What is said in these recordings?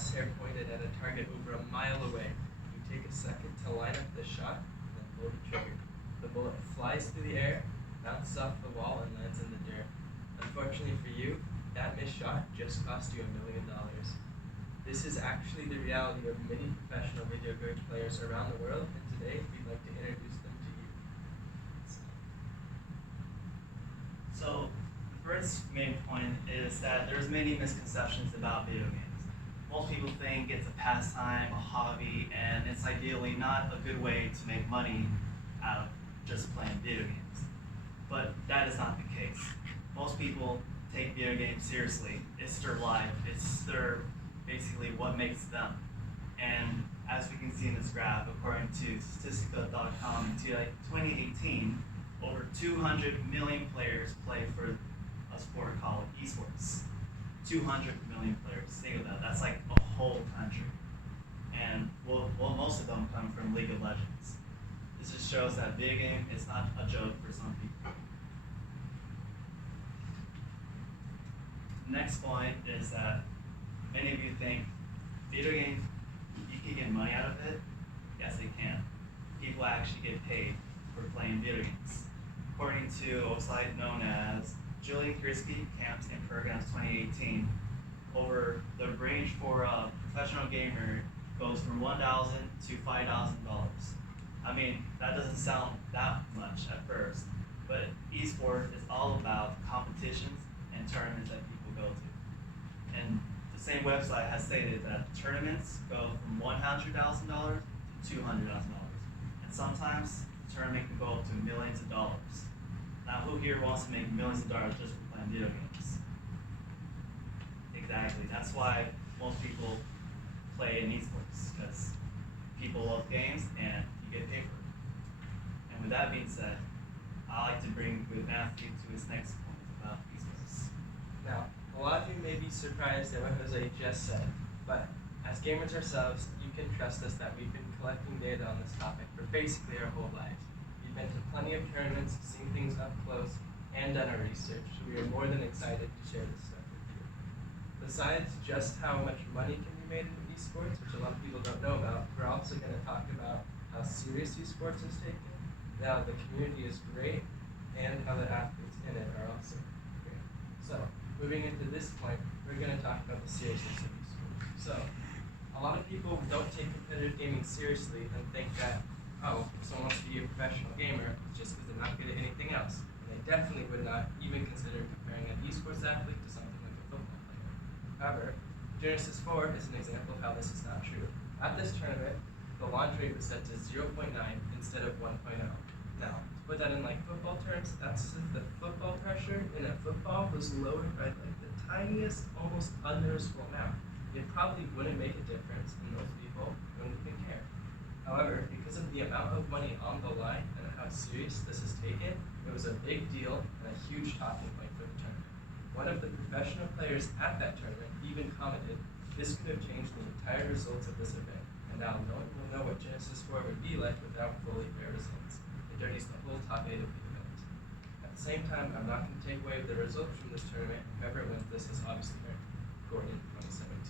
crosshair pointed at a target over a mile away. You take a second to line up the shot, and then pull the trigger. The bullet flies through the air, bounces off the wall, and lands in the dirt. Unfortunately for you, that missed shot just cost you $1 million. This is actually the reality of many professional video game players around the world, and today we'd like to introduce them to you. So, the first main point is that there's many misconceptions about video games. Most people think it's a pastime, a hobby, and it's ideally not a good way to make money out of just playing video games. But that is not the case. Most people take video games seriously. It's their life. It's their basically what makes them. And as we can see in this graph, according to Statistica.com, in 2018, over 200 million players play for a sport called esports. 200 million players. Think of that. That's like a whole country. And well, most of them come from League of Legends. This just shows that video game is not a joke for some people. Next point is that many of you think video games, you can get money out of it. Yes, they can. People actually get paid for playing video games. According to a site known as Julian Krisky Camps and Programs 2018, over the range for a professional gamer goes from $1,000 to $5,000. I mean, that doesn't sound that much at first, but esports is all about competitions and tournaments that people go to. And the same website has stated that tournaments go from $100,000 to $200,000. And sometimes the tournament can go up to millions of dollars. Now, who here wants to make millions of dollars just for playing video games? Exactly. That's why most people play in esports, because people love games and you get paid for it. And with that being said, I like to bring with Matthew to his next point about esports. Now, a lot of you may be surprised at what Jose just said, but as gamers ourselves, you can trust us that we've been collecting data on this topic for basically our whole lives. We've been to plenty of tournaments, seen things up close, and done our research, so we are more than excited to share this stuff with you. Besides just how much money can be made in esports, which a lot of people don't know about, we're also going to talk about how serious esports is taken, how the community is great, and how the athletes in it are also great. So, moving into this point, we're going to talk about the seriousness of esports. So, a lot of people don't take competitive gaming seriously and think that, oh, if someone wants to be a professional gamer, it's just because they're not good at anything else. And they definitely would not even consider comparing an esports athlete to something like a football player. However, Genesis 4 is an example of how this is not true. At this tournament, the launch rate was set to 0.9 instead of 1.0. Now, to put that in like football terms, that's if the football pressure in a football was lowered by like the tiniest, almost unnoticeable amount. It probably wouldn't make a difference, and most people wouldn't even care. However, because of the amount of money on the line and how serious this is taken, it was a big deal and a huge talking point for the tournament. One of the professional players at that tournament even commented, "This could have changed the entire results of this event, and now no one will know what Genesis 4 would be like without fully fair results. It dirties the whole top 8 of the event." At the same time, I'm not going to take away the results from this tournament. Whoever wins this is obviously earned. Gordon, 2017.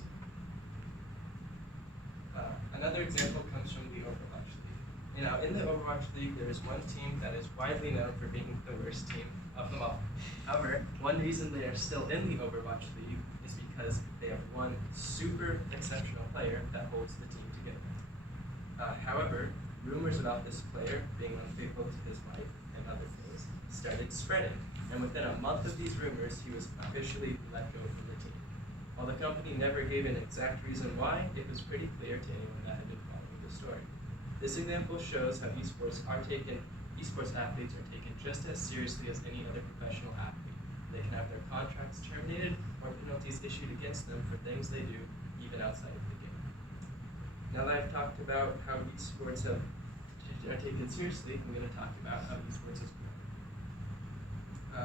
Another example comes from the Overwatch League. In the Overwatch League, there is one team that is widely known for being the worst team of them all. However, one reason they are still in the Overwatch League is because they have one super exceptional player that holds the team together. However, rumors about this player being unfaithful to his wife and other things started spreading, and within a month of these rumors, he was officially let go from the team. While the company never gave an exact reason why, it was pretty clear to anyone that had been following the story. This example shows how esports athletes are taken just as seriously as any other professional athlete. They can have their contracts terminated or penalties issued against them for things they do, even outside of the game. Now that I've talked about how esports are taken seriously, I'm going to talk about how esports is growing.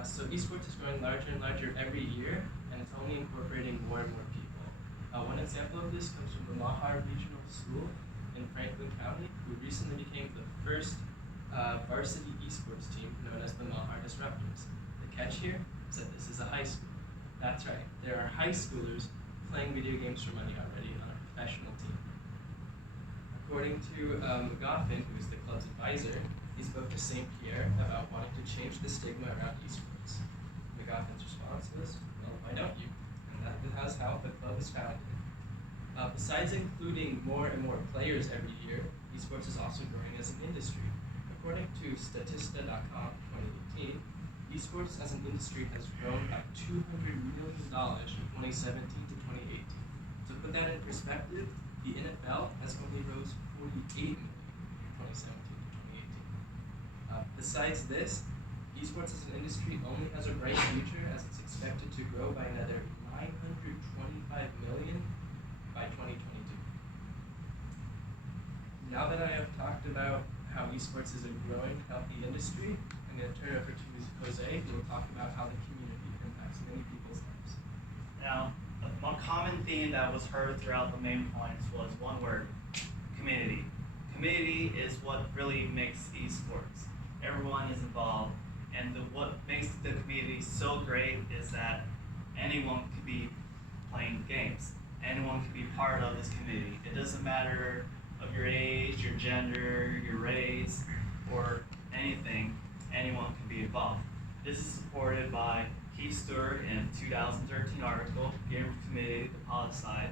So esports is growing larger and larger every year, and it's only incorporating more and more people. One example of this comes from the Mahar Regional School in Franklin County, who recently became the first varsity esports team known as the Mahar Disruptors. The catch here is that this is a high school. That's right, there are high schoolers playing video games for money already on a professional team. According to McGoffin, who is the club's advisor, he spoke to St. Pierre about wanting to change the stigma around esports. McGoffin's response was, well, why don't you? And that was how the club was founded. Besides including more and more players every year, esports is also growing as an industry. According to Statista.com 2018, esports as an industry has grown by $200 million from 2017 to 2018. To put that in perspective, the NFL has only rose 48 million from 2017 to 2018. Besides this, esports as an industry only has a bright future as it's expected to grow by another 925 million by 2022. Now that I have talked about how esports is a growing, healthy industry, I'm going to turn it over to Jose, who will talk about how the community impacts many people's lives. Now, one common theme that was heard throughout the main points was one word: community. Community is what really makes esports. Everyone is involved, and what makes the community so great is that anyone could be playing games. Anyone can be part of this community. It doesn't matter of your age, your gender, your race, or anything. Anyone can be involved. This is supported by Keith Stewart in 2013 article, Gamer Community, the Policy Side,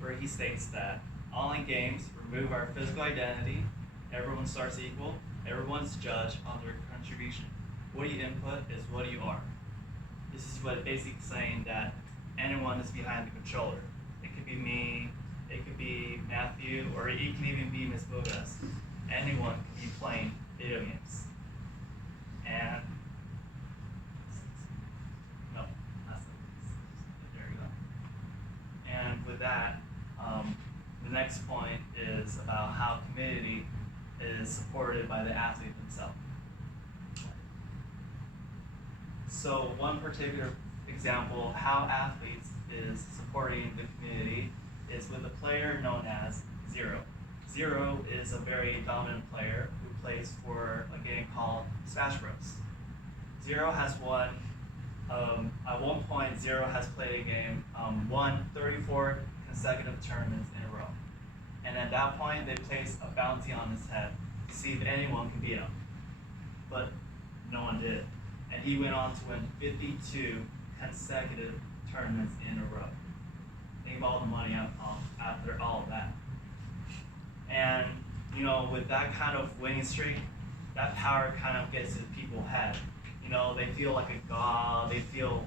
where he states that online games remove our physical identity, everyone starts equal, everyone's judged on their contribution. What you input is what you are. This is what basically saying that anyone is behind the controller. It could be me, it could be Matthew, or it can even be Ms. Bogas. Anyone can be playing video games. And no, that's not, there you go. And with that, the next point is about how community is supported by the athlete themselves. So one particular example of how athletes is supporting the community is with a player known as Zero. Zero is a very dominant player who plays for a game called Smash Bros. Zero has won, at one point Zero has played a game, won 34 consecutive tournaments in a row. And at that point, they placed a bounty on his head to see if anyone could beat him. But no one did. And he went on to win 52 consecutive tournaments in a row. Think of all the money after all of that. And you know, with that kind of winning streak, that power kind of gets in people's head. You know, they feel like a god, they feel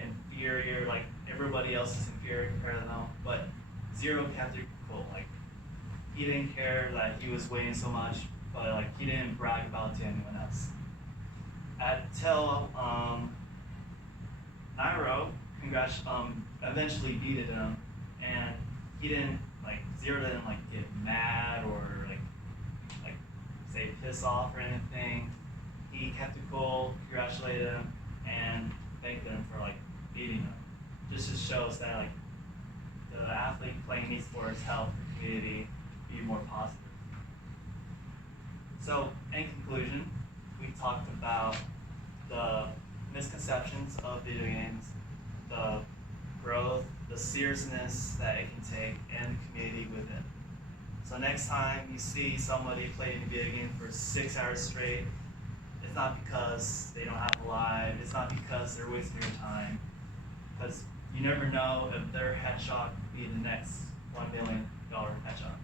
inferior, like everybody else is inferior compared to them. But Zero kept it cool. Like, he didn't care that he was winning so much, but like he didn't brag about it to anyone else. Until Nairo eventually beat him, and he didn't Zero didn't get mad or say piss off or anything. He kept it cool, congratulated him, and thanked him for beating him. Just shows that the athlete playing esports help the community be more positive. So in conclusion, we talked about the misconceptions of video games, the growth, the seriousness that it can take, and the community with it. So next time you see somebody playing a video game for 6 hours straight, it's not because they don't have a life, it's not because they're wasting your time, because you never know if their headshot will be the next $1 million headshot.